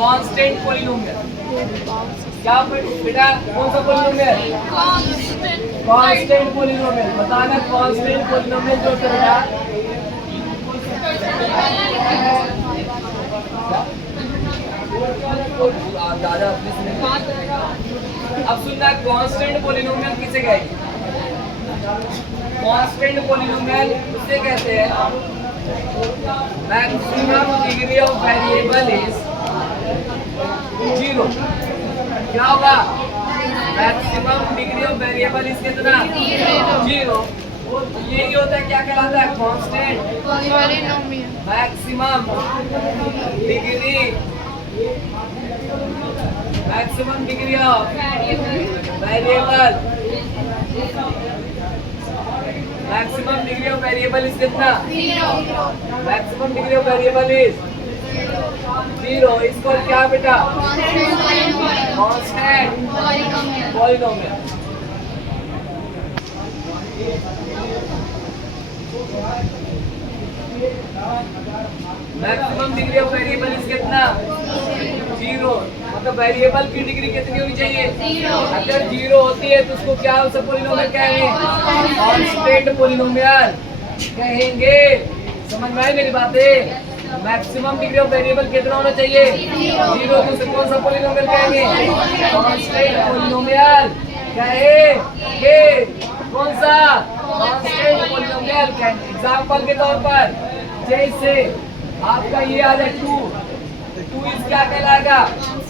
Constant polynomial. क्या बेटा कौन सा पॉलिनोमियल? Constant polynomial. बताना कांस्टेंट पॉलिनोमियल जो होता है बेटा दादा अपने सुने। अब सुनना कांस्टेंट पॉलिनोमियल किसे कहेंगे? कांस्टेंट पॉलिनोमियल उसे कहते हैं maximum degree of variable is 0। क्या होगा? Maximum degree of variable is कितना? 0। यही होता है, क्या कहलाता है? Constant maximum degree of variable. Maximum degree of variable is कितना? Maximum degree of variable is 0। इसको क्या बेटा? Constant polynomial. Maximum degree of variable is कितना? 0। मतलब वेरिएबल की डिग्री कितनी होनी चाहिए? अगर 0 होती है तो उसको क्या सब पॉलिनोमियल कहेंगे? कांस्टेंट पॉलिनोमियल कहेंगे। समझ में आई मेरी बातें? मैक्सिमम डिग्री ऑफ वेरिएबल कितना होना चाहिए? 0। तो उसे कौन सा पॉलिनोमियल कहेंगे? कांस्टेंट पॉलिनोमियल कहेंगे। कौन सा? कांस्टेंट पॉलिनोमियल कहेंगे। एग्जांपल के तौर पर जैसे आपका ये आ जाए 2 इस क्या कहलाएगा?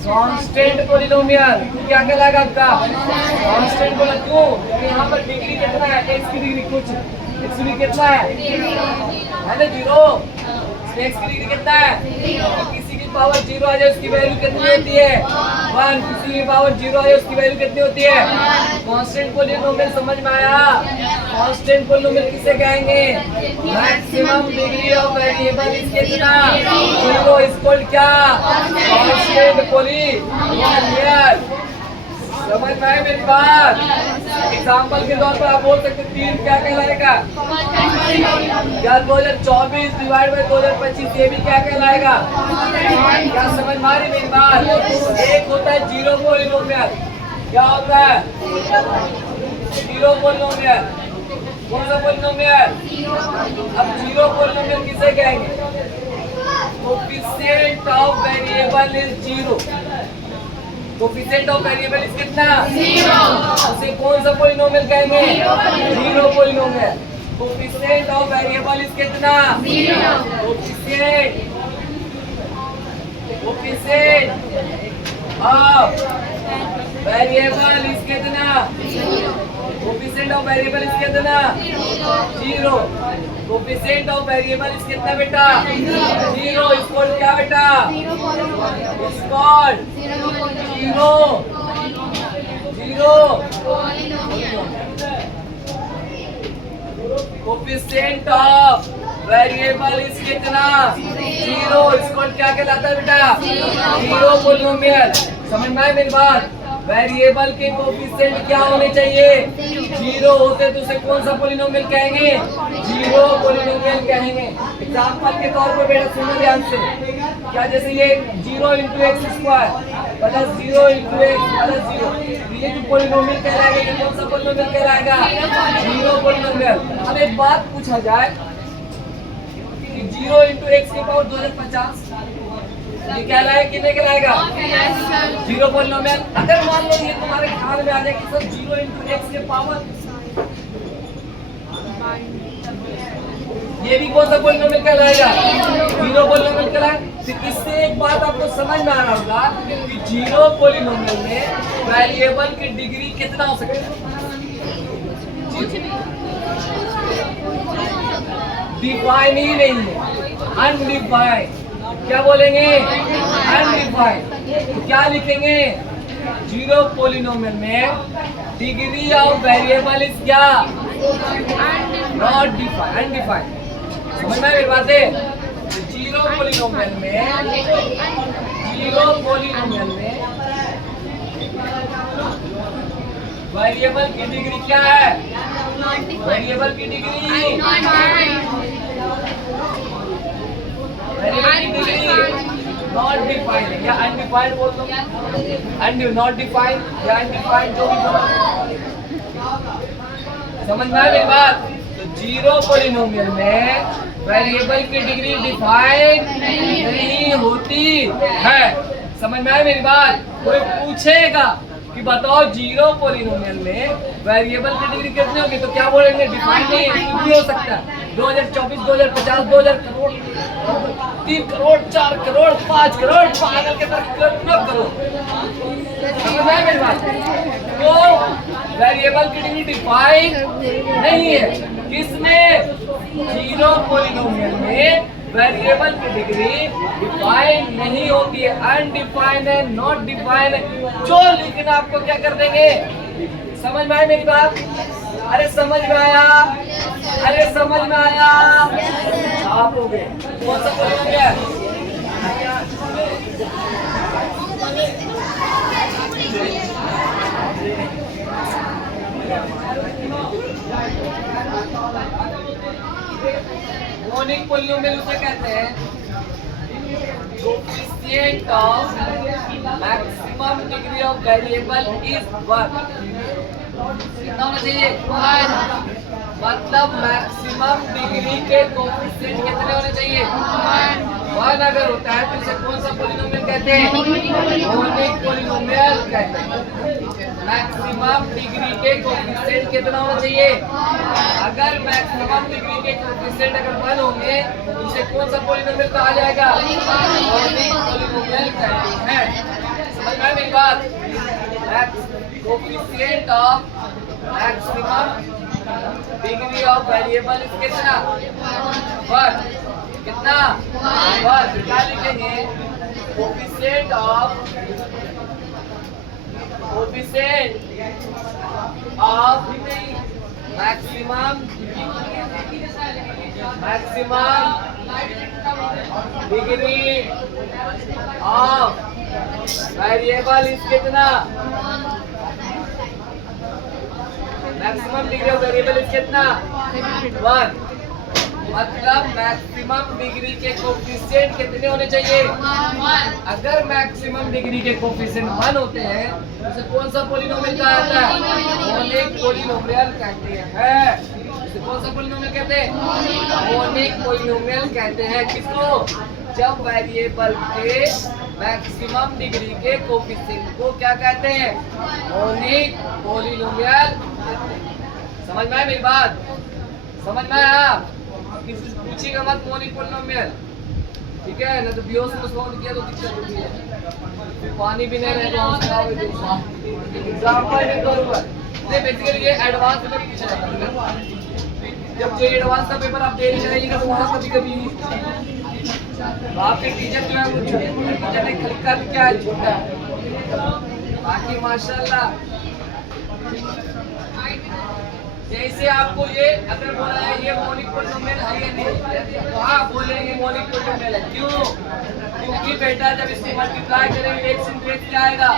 Constant polynomial. 2 क्या कहलाएगा आपका? Constant polynomial. क्यों? क्योंकि यहाँ पर डिग्री कितना है? x की डिग्री कुछ x की डिग्री कितना है ना? 0। x की डिग्री कितना है? किसी की पावर 0 आ जाए उसकी वैल्यू कितनी होती है? 1। किसी की पावर 0 आ जाए उसकी वैल्यू कितनी होती है? Constant polynomial. समझ में आया? कांस्टेंट पॉलिनोमियल किसे कहेंगे? Maximum degree of variable is कितना? 0 इक्वल क्या? Constant polynomial. समझ में आई मेरी बात? एग्जांपल के तौर पर आप बोल सकते 3 क्या कहलाएगा? क्या 2024 डिवाइड बाय 2025 ये भी क्या कहलाएगा? क्या समझ में आ रही मेरी बात? एक होता है 0 पॉलिनोमियल। क्या होता है? 0 पॉलिनोमियल। कौन सा पॉलिनोमियल? अब 0 पॉलिनोमियल किसे कहेंगे? Coefficient of variable is 0। Coefficient of variable is कितना? 0। उसे कौन सा पॉलिनोमियल कहेंगे? 0 polynomial. Coefficient of variable is कितना? 0। कोएफिशिएंट ऑफ वेरिएबल इज कितना? कोएफिशिएंट ऑफ वेरिएबल इज कितना? 0। कोएफिशिएंट ऑफ वेरिएबल इज कितना बेटा? 0 इक्वल क्या बेटा? Equal 0 coefficient of variable is कितना? 0 इक्वल क्या कहलाता है बेटा? 0 पॉलिनोमियल। समझ में आई मेरी बात? वेरिएबल के कोएफिशिएंट क्या होने चाहिए? 0 होते तो उसे कौन सा पॉलिनोमियल कहेंगे? 0 पॉलिनोमियल कहेंगे। एग्जांपल के तौर पर बेटा सुनो ध्यान से। क्या जैसे ये 0 × x² प्लस 0 × x प्लस 0 ये जो पॉलिनोमियल कहलाएगा ये कौन सा पॉलिनोमियल कहलाएगा? 0 पॉलिनोमियल। अब एक बात पूछा जाए कि 0 × x की पावर 2050 ये कहलाएगा कि नहीं कहलाएगा? 0 पॉलिनोमियल। अगर मान लो ये तुम्हारे ख्याल में आ जाए कि सर 0 × x के पावर ये भी कौन सा पॉलिनोमियल कहलाएगा? 0 पॉलिनोमियल कहलाएगा। तो इससे एक बात आपको समझ में आ रहा होगा कि 0 पॉलिनोमियल में वेरिएबल की डिग्री कितना हो सकता है? डिफाइन ही नहीं है, अनडिफाइंड। क्या बोलेंगे? अनडिफाइंड। तो क्या लिखेंगे? 0 पॉलिनोमियल में डिग्री ऑफ वेरिएबल इज क्या? Not defined, undefined. समझ में मेरी बातें? 0 पॉलिनोमियल में वेरिएबल की डिग्री क्या है? वेरिएबल की डिग्री नॉट डिफाइंड या अनडिफाइंड बोल दो, नॉट डिफाइंड या अनडिफाइंड जो भी बोलो। समझ में आया मेरी बात? तो जीरो पॉलिनोमियल में वेरिएबल की डिग्री डिफाइंड नहीं होती है। समझ में आया मेरी बात? कोई पूछेगा कि बताओ जीरो पॉलिनोमियल में वेरिएबल की डिग्री कितनी होगी, तो क्या बोलेंगे? डिफाइंड नहीं है, कुछ भी हो सकता है। 2024, 2050, 2000 करोड़, 3 करोड़, 4 करोड़, 5 करोड़, पागल के तरह कितना करोड़। समझ में आया मेरी बात? तो वेरिएबल की डिग्री डिफाइंड नहीं है। किसमें? जीरो पॉलिनोमियल में वेरिएबल की डिग्री डिफाइंड नहीं होती है, अनडिफाइंड है, नॉट डिफाइंड है। जो लिखना आपको क्या कर देंगे? समझ में आया मेरी बात? अरे समझ में आया? अरे समझ में आया? आप हो गए। कौन सा पॉलिनोमियल? मोनिक पॉलिनोमियल उसे कहते हैं coefficient of maximum degree of variable is 1। कितना होना चाहिए? 1। मतलब मैक्सिमम डिग्री के कोएफिशिएंट कितने होने चाहिए? 1 अगर होता है तो इसे कौन सा पॉलिनोमियल कहते हैं? मोनिक पॉलिनोमियल कहते हैं। मैक्सिमम डिग्री के कोएफिशिएंट कितना होना चाहिए? अगर मैक्सिमम डिग्री के कोएफिशिएंट अगर 1 होंगे तो इसे कौन सा पॉलिनोमियल कहा जाएगा? मोनिक पॉलिनोमियल कहते हैं। समझ में आई मेरी बात? Coefficient of maximum degree of variable is कितना? 1। कितना? 1। क्या लिखेंगे? Coefficient of maximum degree of variable is कितना? Maximum degree of variable is कितना? 1। मतलब मैक्सिमम डिग्री के कोएफिशिएंट कितने होने चाहिए? 1। अगर मैक्सिमम डिग्री के कोएफिशिएंट 1 होते हैं तो उसे कौन सा पॉलिनोमियल कहा जाता है? मोनिक पॉलिनोमियल कहते हैं। इसे कौन सा पॉलिनोमियल कहते हैं? मोनिक पॉलिनोमियल कहते हैं। किसको? जब वेरिएबल के मैक्सिमम डिग्री के कोएफिशिएंट को क्या कहते हैं? Monic polynomial. समझ में आया मेरी बात? समझ में आया? किसी से पूछिएगा मत मोनिक पॉलिनोमियल, ठीक है? ना तो बेहोश में सोच किया तो दिक्कत होती है, पानी भी नहीं रहे तो एग्जाम्पल भी करूँगा। बेसिकली ये एडवांस में पूछा जाता है। जब जो एडवांस का पेपर आप दे जाइएगा तो वहाँ कभी कभी आपके टीचर जो है वो टीचर ने खिलका भी क्या है? छूटा है। बाकी माशाल्लाह जैसे आपको ये अगर बोला है ये मौलिक पॉलिनोमियल है या नहीं, तो आप बोलेंगे मौलिक पॉलिनोमियल है। क्यों? क्योंकि बेटा जब इसको मल्टीप्लाई करेंगे x into x क्या आएगा?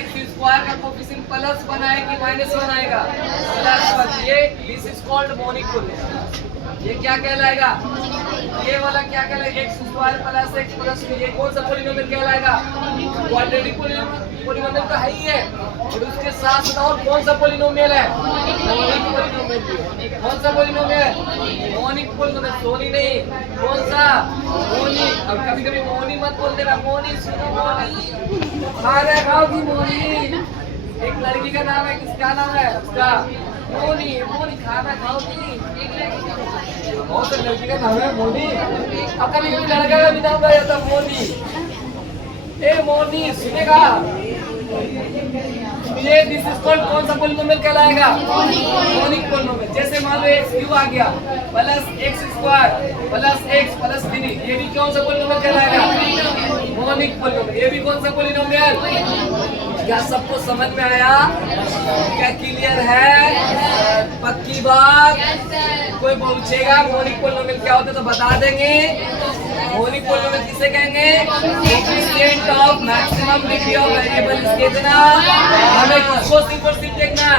x स्क्वायर का कोएफिशिएंट +1 आएगा कि -1 आएगा? +1। ये दिस इज कॉल्ड मौलिक पॉलिनोमियल। ये क्या कहलाएगा? ये वाला क्या कहलाएगा? x square + x + 2। ये कौन सा पॉलिनोमियल कहलाएगा? क्वाड्रेटिक पॉलिनोमियल तो है ही है। और उसके साथ साथ और कौन सा पॉलिनोमियल है? Monic polynomial. कौन सा पॉलिनोमियल? Monic polynomial. सोनी नहीं, कौन सा? मोनी। अब कभी कभी मोनी मत बोल देना, मोनी सुनो, मोनी खाना खाओगी मोनी। एक लड़की का नाम है, किसका नाम है उसका? मोनी। मोनी खाना खाओगी। बहुत से लड़की का नाम है मोनी। अब कभी कभी लड़का का भी नाम आ जाता मोनी। ए मोनी सुनेगा? ये दिस इज कॉल्ड कौन सा पॉलिनोमियल कहलाएगा? Monic polynomial. जैसे मान लो x क्यूब आ गया +x स्क्वायर +x + 3, ये भी कौन सा पॉलिनोमियल कहलाएगा? Monic polynomial. ये भी कौन सा पॉलिनोमियल? क्या सबको समझ में आया? क्या क्लियर है? पक्की बात? कोई पूछेगा मोनिक पॉलिनोमियल क्या होता है तो बता देंगे। मोनिक पॉलिनोमियल किसे कहेंगे? Coefficient of maximum degree of variable is कितना? हमें किसको सिंपल सिर्फ देखना,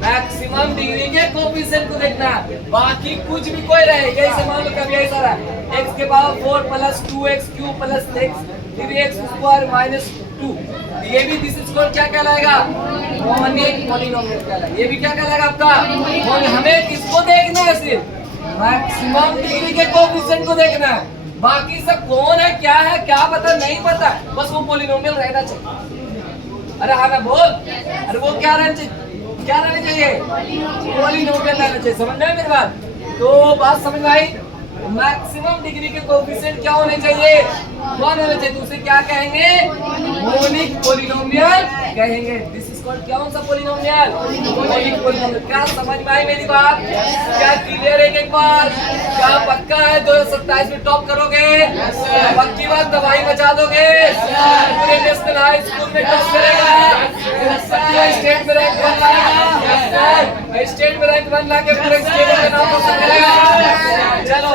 मैक्सिमम डिग्री के कोफिशिएंट को देखना है, बाकी कुछ भी कोई रहे। जैसे मान लो कभी ऐसा रहा x के power 4 plus 2x cube plus x 3x square minus 2, ये भी दिस इज कॉल्ड क्या कहलाएगा? मोनिक पॉलिनोमियल कहलाएगा। ये भी क्या कहलाएगा आपका? और हमें किसको देखना है? सिर्फ मैक्सिमम डिग्री के कोफिशिएंट को देखना है, बाकी सब कौन है क्या है क्या पता नहीं पता, बस वो पॉलिनोमियल रहना चाहिए। अरे हाँ ना बोल, अरे वो क्या रहना चाहिए? क्या रहना चाहिए? पॉलिनोमियल रहना चाहिए। समझ रहे हैं मेरी बात? तो बात समझ में आई? मैक्सिमम डिग्री के कोफिशिएंट क्या होने चाहिए? कौन होने चाहिए? दूसरे क्या कहेंगे? मोनिक पॉलिनोमियल कहेंगे। दिस इज कॉल्ड क्या? कौन सा पॉलिनोमियल? Monic polynomial. क्या समझ में आई मेरी बात? क्या क्लियर है? एक बार क्या पक्का है 2027 में टॉप करोगे? पक्की बात, दवाई बचा दोगे? पूरे नेशनल हाई स्कूल में टॉप करेगा? स्टेट में रैंक 1 लाएगा? स्टेट में रैंक 1 लाके पूरे स्टेट का नाम रोशन करेगा। चलो